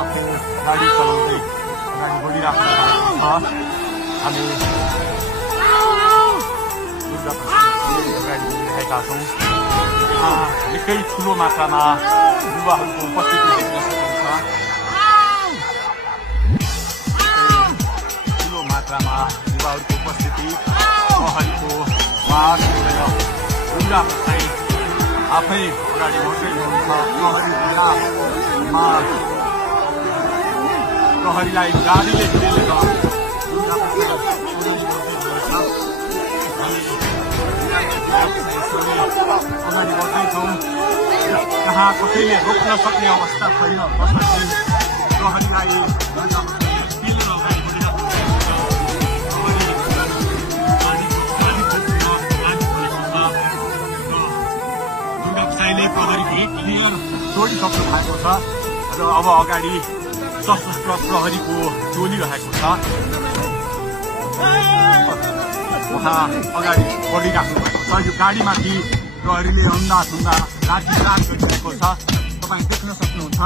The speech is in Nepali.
आफू गाडी चलाउँदै अगाडि बढिराख्नु छ। हामी अगाडि बढिरहेका छौँ। निकै ठुलो मात्रामा युवाहरूको उपस्थिति देख्न सकिन्छ। ठुलो मात्रामा युवाहरूको उपस्थिति, प्रहरीको माग दुर्गा चाहिँ आफै अगाडि बढ्दै हुनुहुन्छ। प्रहरीलाई गाडीले घेरेर अगाडि बढ्दैछौँ। कहाँ कसैले रोक्न सक्ने अवस्था छैन। कसरी प्रहरीलाई प्रहरी भेट क्लियर छोडिसक्नु भएको छ र अब अगाडि सशस्त्र प्रहरीको टोली रहेको छ। उहाँ अगाडि बढिराख्नु भएको छ। यो गाडीमाथि प्रहरीले अन्दाज लाठीचार्ज गरिरहेको छ। तपाईँ देख्न सक्नुहुन्छ।